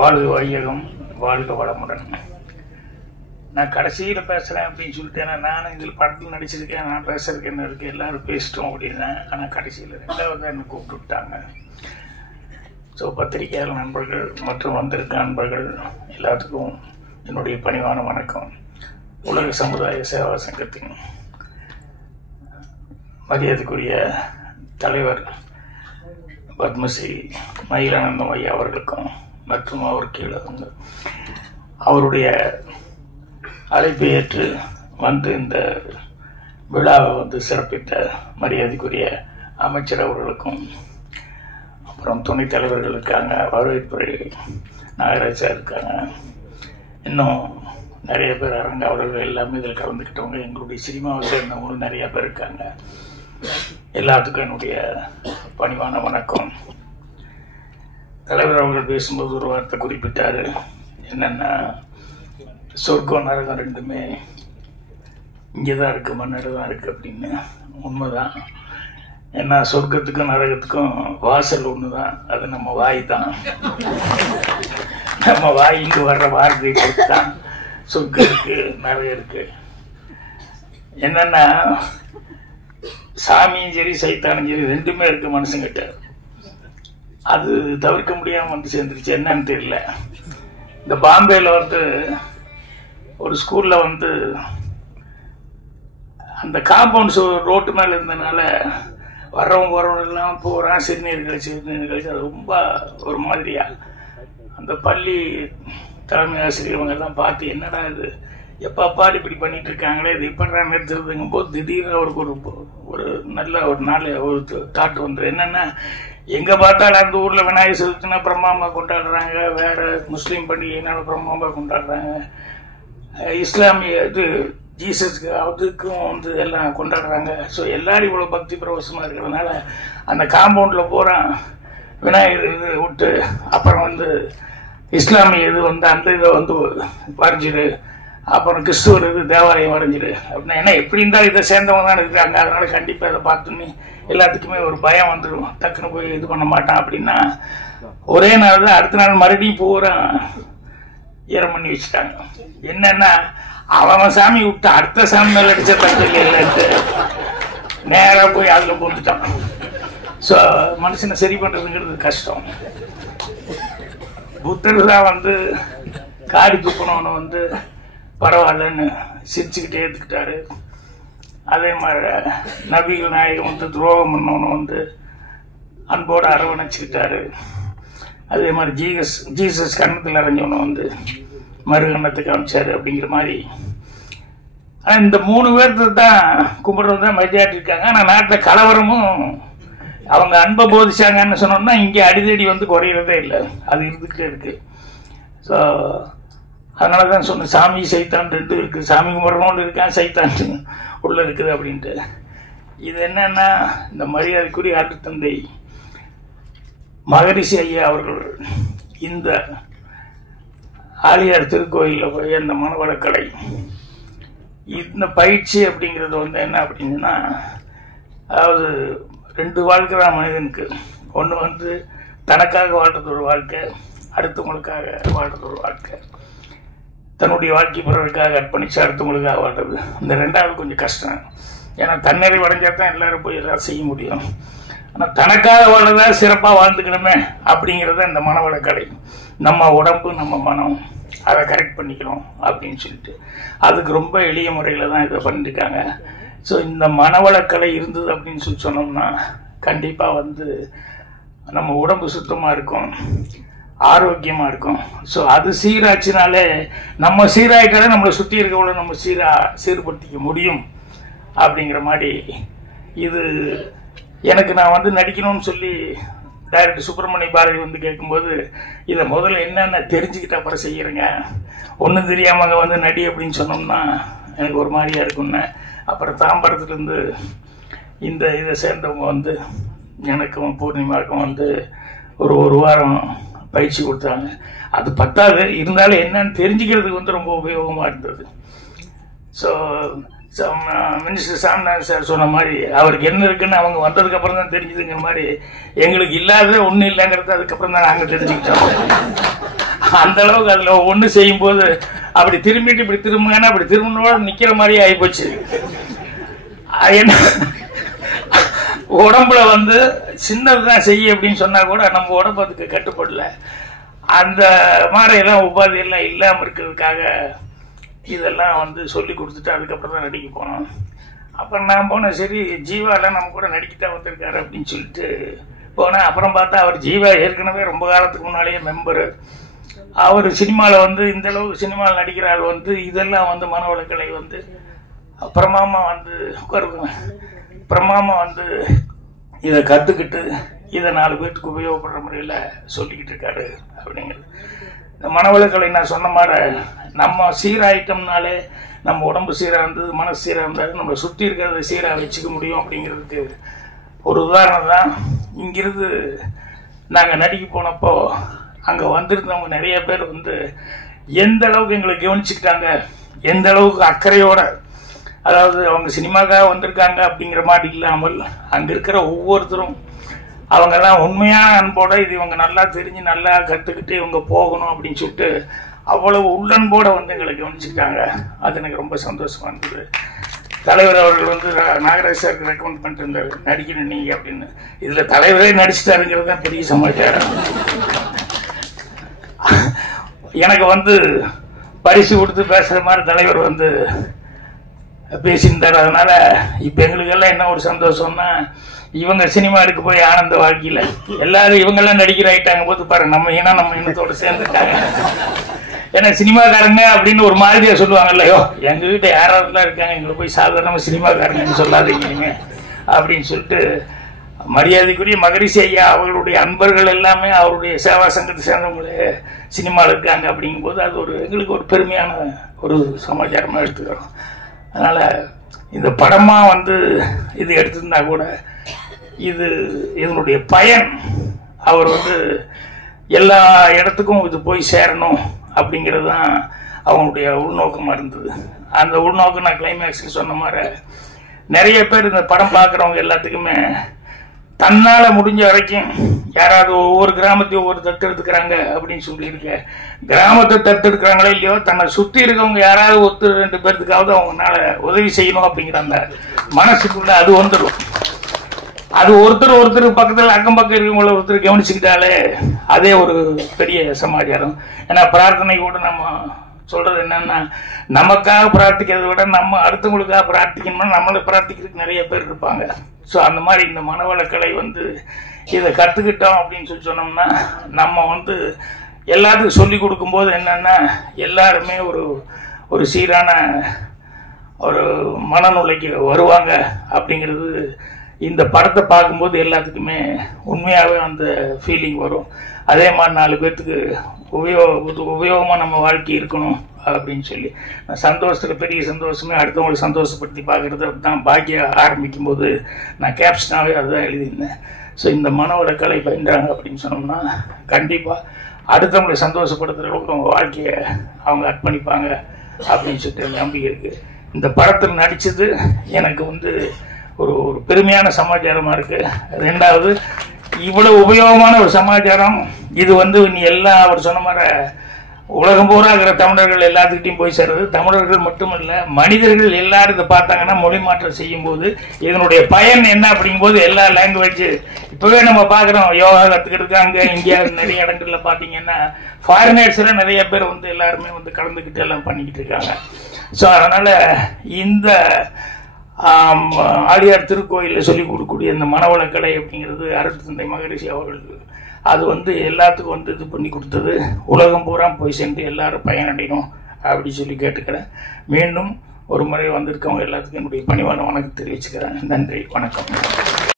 வாழ்க வையகம், வாழ்க வளமுடன். நான் கடைசியில் பேசுகிறேன் அப்படின்னு சொல்லிட்டேன். நானும் இதில் படத்தில் நடிச்சிருக்கேன், நான் பேசுறதுக்கு என்ன இருக்குது, எல்லோரும் பேசிட்டோம் அப்படின்னேன். ஆனால் கடைசியில் ரெண்டாவது என்னை கூப்பிட்டு விட்டாங்க. ஸோ பத்திரிகையாளர் நண்பர்கள் மற்றும் வந்திருக்க நண்பர்கள் எல்லாத்துக்கும் என்னுடைய பணிவான வணக்கம். உலக சமுதாய சேவா சங்கத்தின் மரியாதைக்குரிய தலைவர் பத்மஸ்ரீ மயிலானந்தம் ஐயா அவர்களுக்கும் மற்றும் அவர் கீழே வந்து அவருடைய அழைப்பை ஏற்று வந்து இந்த விழாவை வந்து சிறப்பித்த மரியாதைக்குரிய அமைச்சர் அவர்களுக்கும் அப்புறம் துணைத் தலைவர்கள் இருக்காங்க, வரவேற்புரை நாகராஜா இருக்காங்க, இன்னும் நிறைய பேர் அரங்காவலர்கள் எல்லாமே இதில் கலந்துக்கிட்டவங்க, எங்களுடைய சினிமாவை சேர்ந்தவங்களும் நிறைய பேர் இருக்காங்க. எல்லாத்துக்கும் என்னுடைய பணிவான வணக்கம். தலைவர் அவர்கள் பேசும்போது ஒரு வார்த்தை குறிப்பிட்டார். என்னென்னா, சொர்க்கம் நரகம் ரெண்டுமே இங்கே தான் இருக்குது, மண்ணில் தான் இருக்குது அப்படின்னு. உண்மைதான். ஏன்னா சொர்க்கத்துக்கும் நரகத்துக்கும் வாசல் ஒன்று தான், அது நம்ம வாய் தான். நம்ம வாய் இங்கு வர்ற வார்த்தையை பொறுத்து தான் சொர்க்கம் இருக்கு, நரகம் இருக்கு. என்னன்னா சாமியும் சரி சைத்தானும் சரி ரெண்டுமே இருக்கு மனுஷங்கிட்ட. அது தவிர்க்க முடியாமல் வந்து சேர்ந்துருச்சு. என்னன்னு தெரியல. இந்த பாம்பேல வந்து ஒரு ஸ்கூல்ல வந்து அந்த காம்பவுண்ட் ரோட்டு மேலே இருந்ததுனால வர்றவங்க வரவங்க எல்லாம் போகிறான், சிறுநீர் கழிச்சு அது ரொம்ப ஒரு மாதிரியா. அந்த பள்ளி தலைமை ஆசிரியர்வங்க எல்லாம் பார்த்து என்னடா இது எப்பப்பாடு இப்படி பண்ணிட்டு இருக்காங்களே, இது இப்படா நிறுத்துறதுங்கும் போது திடீர்னு அவருக்கு ஒரு நல்ல ஒரு நாள் ஒரு தாட்டு வந்து என்னன்னா, எங்க பார்த்தாலும் அந்த ஊர்ல விநாயகர் சதுர்த்தினா பிரம்மாமா கொண்டாடுறாங்க, வேற முஸ்லீம் பண்டிகைனால பிரம்மாமா கொண்டாடுறாங்க, இஸ்லாமிய இது ஜீசஸ்க்கு அதுக்கும் வந்து எல்லாம் கொண்டாடுறாங்க. ஸோ எல்லாரும் இவ்வளோ பக்தி பிரவசமாக இருக்கிறதுனால அந்த காம்பவுண்டில் போகிறான் விநாயகர் இது விட்டு, அப்புறம் வந்து இஸ்லாமிய இது வந்து அந்த இதை வந்து வரைஞ்சிடு, அப்புறம் கிறிஸ்துவர் இது தேவாலயம் வரைஞ்சிடு அப்படின்னா. ஏன்னா எப்படி இருந்தாலும் இதை சேர்ந்தவங்க தான் இருக்காங்க, அதனால கண்டிப்பாக இதை பார்த்துன்னு எல்லாத்துக்குமே ஒரு பயம் வந்துடும், டக்குன்னு போய் இது பண்ண மாட்டான் அப்படின்னா. ஒரே நாள் தான், அடுத்த நாள் மறுபடியும் பூரா ஈரம் பண்ணி வச்சுட்டாங்க. என்னன்னா அவன் சாமி விட்டு அடுத்த சாமி மேல அடிச்ச தப்பு இல்லைன்ட்டு நேராக போய் அதில் போந்துட்டான். ஸோ மனுஷனை சரி பண்ணுறதுங்கிறது கஷ்டம். புத்தர் தான் வந்து காரி துப்புனவனை வந்து பரவாயில்லன்னு சிரிச்சுக்கிட்டே ஏற்றுக்கிட்டாரு. அதே மாதிரி நபிகள் நாயகம் வந்து துரோகம் பண்ணவனை வந்து அன்போடு அரவணைச்சிக்கிட்டாரு. அதே மாதிரி ஜீசஸ் கண்ணத்தில் அரைஞ்சவனை வந்து மறுகண்ணத்துக்கு அமைச்சாரு அப்படிங்கிற மாதிரி. ஆனால் இந்த 3 பேர்த்து தான் கும்பிட்றது தான் மெஜாரிட்டி இருக்காங்க. ஆனால் நாட்டில் கலவரமும் அவங்க அன்பை போதிச்சாங்கன்னு சொன்னோம்னா இங்கே அடிதடி வந்து குறையிறதே இல்லை, அது இருந்துகிட்டே இருக்கு. ஸோ அதனால தான் சொன்னேன், சாமி சைத்தான் ரெண்டு இருக்குது, சாமி கும்பிட்றவங்களும் இருக்கான், சைத்தான் உள்ள இருக்குது அப்படின்ட்டு. இது என்னன்னா, இந்த மரியாதைக்குரிய ஆட்டுத்தந்தை மகரிஷி ஐயா அவர்கள் இந்த ஆலியார் திருக்கோயிலில் போய் அந்த மனவளக்கலை இந்த பயிற்சி அப்படிங்கிறது வந்து என்ன அப்படின்னா, அதாவது 2 வாழ்க்கை தான் மனிதனுக்கு. ஒன்று வந்து தனக்காக வாழ்றது ஒரு வாழ்க்கை, அடுத்தவங்களுக்காக வாழ்றது ஒரு வாழ்க்கை. தன்னுடைய வாழ்க்கை பிறருக்காக அர்ப்பணிச்சு அடுத்தவங்களுக்காக வாழ்றது, இந்த 2வது கொஞ்சம் கஷ்டம். ஏன்னா தன்னிறைவு அடைஞ்சா தான் எல்லாரும் போய் எல்லாம் செய்ய முடியும். ஆனால் தனக்காக வாழ்றதா சிறப்பாக வாழ்ந்துக்கணுமே அப்படிங்கிறத இந்த மனவளக்கலை. நம்ம உடம்பு நம்ம மனம் அதை கரெக்ட் பண்ணிக்கணும் அப்படின்னு சொல்லிட்டு அதுக்கு ரொம்ப எளிய முறையில் தான் இதை பண்ணியிருக்காங்க. ஸோ இந்த மனவளக்கலை இருந்தது அப்படின்னு சொல்லி சொன்னோம்னா கண்டிப்பாக வந்து நம்ம உடம்பு சுத்தமாக இருக்கும், ஆரோக்கியமாக இருக்கும். ஸோ அது சீராச்சினாலே நம்ம சீராயிட்டாலே நம்மளை சுற்றி இருக்கவங்கள நம்ம சீர்படுத்திக்க முடியும் அப்படிங்கிற மாதிரி. இது எனக்கு நான் வந்து நடிக்கணும்னு சொல்லி டைரக்டர் சுப்பிரமணிய பாரதி வந்து கேட்கும்போது, இதை முதல்ல என்னென்ன தெரிஞ்சுக்கிட்டு அப்புறம் செய்யறேங்க, ஒன்றும் தெரியாமல் அங்கே வந்து நடி அப்படின்னு சொன்னோம்னா எனக்கு ஒரு மாதிரியா இருக்குன்னு. அப்புறம் தாம்பரத்துலேருந்து இந்த இதை சேர்ந்தவங்க வந்து எனக்கும் பூர்ணிமாவுக்கும் வந்து ஒரு வாரம் பயிற்சி கொடுத்தாங்க. அது பத்தாது, இருந்தாலும் என்னன்னு தெரிஞ்சுக்கிறதுக்கு வந்து ரொம்ப உபயோகமாக இருந்தது. ஸோ மினிஸ்டர் சாமிநாதன் சார் சொன்ன மாதிரி அவருக்கு என்ன இருக்குன்னு அவங்க வந்ததுக்கு அப்புறம் தான் தெரிஞ்சுதுங்கிற மாதிரி, எங்களுக்கு இல்லாத ஒன்றும் இல்லைங்கிறது அதுக்கப்புறம் தான் நாங்கள் தெரிஞ்சுக்கிட்டோம். அந்த அளவுக்கு அதில் ஒன்று செய்யும்போது அப்படி திரும்பிட்டு இப்படி திரும்புங்கன்னா அப்படி திரும்பினோட நிற்கிற மாதிரி ஆகிப்போச்சு. என்ன உடம்புல வந்து சின்னதுதான் செய்ய அப்படின்னு சொன்னா கூட நம்ம உடம்பு அதுக்கு கட்டுப்படல. அந்த மாதிரி எல்லாம் உபாதையெல்லாம் இல்லாமல் இருக்கிறதுக்காக இதெல்லாம் வந்து சொல்லி கொடுத்துட்டு அதுக்கப்புறம் தான் நடிக்க போனோம். அப்புறம் நான் போனேன், சரி ஜீவாலாம் நம்ம கூட நடிக்கத்தான் வந்திருக்காரு அப்படின்னு சொல்லிட்டு போனேன். அப்புறம் பார்த்தா அவர் ஜீவா ஏற்கனவே ரொம்ப காலத்துக்கு முன்னாலேயே மெம்பரு. அவர் சினிமாவில் வந்து இந்த அளவுக்கு சினிமாவில் நடிக்கிற ஆள் வந்து இதெல்லாம் வந்து மனவளக்கலை வந்து பிரமாமா வந்து பிரமாமா வந்து இதை கற்றுக்கிட்டு இதை 4 பேருக்கு உபயோகப்படுற முறையில் சொல்லிக்கிட்டு இருக்காரு அப்படிங்கிறது. இந்த மனவளக்கலை நான் சொன்ன மாதிரி நம்ம சீராயிட்டோம்னாலே நம்ம உடம்பு சீராக இருந்தது, மனசு சீராக இருந்தாலும் நம்ம சுற்றி இருக்கிறத சீராக வச்சுக்க முடியும் அப்படிங்கிறதுக்கு ஒரு உதாரணம் தான். இங்கிருந்து நாங்கள் நடிக்க போனப்போ அங்கே வந்திருந்தவங்க நிறைய பேர் வந்து எந்த அளவுக்கு எங்களை கவனிச்சுக்கிட்டாங்க, எந்த அளவுக்கு அக்கறையோட, அதாவது அவங்க சினிமாக்காக வந்திருக்காங்க அப்படிங்கிற மாதிரி இல்லாமல் அங்கே இருக்கிற ஒவ்வொருத்தரும் அவங்கெல்லாம் உண்மையான அன்போட இது இவங்க நல்லா தெரிஞ்சு நல்லா கற்றுக்கிட்டு இவங்க போகணும் அப்படின்னு சொல்லிட்டு அவ்வளவு உள்ளன்போட வந்து எங்களை கவனிச்சுக்கிட்டாங்க. அது எனக்கு ரொம்ப சந்தோஷமா இருந்தது. தலைவர் அவர்கள் வந்து நாகராஜ் சாருக்கு ரெக்கமெண்ட் பண்ணிட்டு இருந்தார், நடிக்கணும் நீங்க அப்படின்னு. இதுல தலைவரே நடிச்சுட்டாருங்கிறது தான் பெரிய சமாச்சாரம். எனக்கு வந்து பரிசு கொடுத்து பேசுற மாதிரி தலைவர் வந்து பேசியிருந்தார். அதனால இப்ப எங்களுக்கெல்லாம் என்ன ஒரு சந்தோஷம்னா, இவங்க சினிமா எடுக்க போய் ஆனந்த வாழ்க்கையில எல்லாரும் இவங்கெல்லாம் நடிக்கிற ஆயிட்டாங்க போது பாருங்க, நம்ம இனத்தோட சேர்ந்துட்டாங்க. ஏன்னா சினிமாக்காரங்க அப்படின்னு ஒரு மாதிரியா சொல்லுவாங்க இல்லையோ, எங்ககிட்ட யாரெல்லாம் இருக்காங்க எங்களை போய் சாதாரண சினிமாக்காரங்கன்னு சொல்லாதீங்க அப்படின்னு சொல்லிட்டு மரியாதைக்குரிய மகரிஷி ஐயா அவர்களுடைய அன்பர்கள் எல்லாமே அவருடைய சேவா சங்கத்தை சேர்ந்தவங்களே சினிமாவில் இருக்காங்க அப்படிங்கும் போது அது ஒரு எங்களுக்கு ஒரு பெருமையான ஒரு சமாச்சாரமாக எடுத்துக்கிறோம். அதனால இந்த படமா வந்து இது எடுத்திருந்தா கூட இதனுடைய பயன் அவர் வந்து எல்லா இடத்துக்கும் இது போய் சேரணும் அப்படிங்கிறது தான் அவங்களுடைய உள்நோக்கமாக இருந்தது. அந்த உள்நோக்கம் நான் கிளைமேக்ஸில் சொன்ன மாதிரி நிறைய பேர் இந்த படம் பார்க்குறவங்க எல்லாத்துக்குமே தன்னால முடிஞ்ச வரைக்கும் யாராவது ஒவ்வொரு கிராமத்தையும் ஒவ்வொரு தத்து எடுத்துக்கிறாங்க அப்படின்னு சொல்லியிருக்க, கிராமத்தை தத்தெடுக்கிறாங்களோ இல்லையோ தன்னை சுற்றி இருக்கவங்க யாராவது 1-2 பேர்த்துக்காவது அவங்களால உதவி செய்யணும் அப்படிங்கிற அந்த மனசுக்குள்ள அது வந்துடும். அது ஒருத்தர் பக்கத்தில் அக்கம் பக்கம் இருக்கவங்கள ஒருத்தர் கவனிச்சுக்கிட்டாலே அதே ஒரு பெரிய சமாச்சாரம். ஏன்னா பிரார்த்தனை கூட நம்ம சொல்றது என்னன்னா, நமக்காக பிரார்த்திக்கிறத விட நம்ம அடுத்தவங்களுக்காக பிரார்த்திக்கணும்னா நம்மளை பிரார்த்திக்கிறதுக்கு நிறைய பேர் இருப்பாங்க. ஸோ அந்த மாதிரி இந்த மனவளக்கலை வந்து இதை கற்றுக்கிட்டோம் அப்படின்னு சொல்லி சொன்னோம்னா நம்ம வந்து எல்லாத்துக்கும் சொல்லி கொடுக்கும்போது என்னன்னா எல்லாருமே ஒரு சீரான ஒரு மனநிலைக்கு வருவாங்க அப்படிங்கிறது இந்த படத்தை பார்க்கும்போது எல்லாத்துக்குமே உண்மையாகவே அந்த ஃபீலிங் வரும். அதே மாதிரி 4 பேர்த்துக்கு உபயோகமாக நம்ம வாழ்க்கை இருக்கணும் அப்படின்னு சொல்லி சந்தோஷத்தில் பெரிய சந்தோஷமே அடுத்தவங்களுக்கு சந்தோஷப்படுத்தி பார்க்குறது தான் பாக்கிய ஆரம்பிக்கும் போது நான் கேப்ஷனாகவே அதுதான் எழுதியிருந்தேன். ஸோ இந்த மனவளக்கலை பயின்றாங்க அப்படின்னு சொன்னோம்னா கண்டிப்பாக அடுத்தவங்களை சந்தோஷப்படுத்துகிற அளவுக்கு அவங்க வாழ்க்கையை அவங்க அர்ப்பணிப்பாங்க அப்படின்னு சொல்லிட்டு நம்பிக்கை இருக்குது. இந்த படத்தில் நடித்தது எனக்கு வந்து ஒரு பெருமையான சமாச்சாரமாக இருக்குது. 2வது இவ்வளவு உபயோகமான ஒரு சமாச்சாரம் இது வந்து நீ எல்லாம் அவர் சொன்ன மாதிரி உலகம் பூரா இருக்கிற தமிழர்கள் எல்லாத்துக்கிட்டையும் போய் சேர்றது. தமிழர்கள் மட்டுமல்ல மனிதர்கள் எல்லாரும் இதை பார்த்தாங்கன்னா மொழி மாற்றம் செய்யும் போது இதனுடைய பயன் என்ன அப்படிங்கும்போது எல்லா லாங்குவேஜ் இப்பவே நம்ம பார்க்குறோம். யோகா கற்றுக்கிறதுக்கு அங்கே இந்தியாவில் நிறைய இடங்கள்ல பார்த்தீங்கன்னா ஃபாரினர்ஸ்ல நிறைய பேர் வந்து எல்லாருமே வந்து கலந்துக்கிட்டு எல்லாம் பண்ணிக்கிட்டு இருக்காங்க. ஸோ அதனால இந்த ஆழியார் திருக்கோயிலில் சொல்லிக் கொடுக்கக்கூடிய இந்த மனவளக்கலை அப்படிங்கிறது அருட்தந்தை மகரிஷி அவர்கள் அது வந்து எல்லாத்துக்கும் வந்து இது பண்ணி கொடுத்தது. உலகம் பூரா போய் சென்று எல்லாரும் பயனடையணும் அப்படி சொல்லி கேட்டுக்கிறேன். மீண்டும் ஒரு முறை வந்திருக்கவங்க எல்லாத்துக்கும் என்னுடைய பணிவான வணக்கம் தெரிவிச்சுக்கிறேன். நன்றி, வணக்கம்.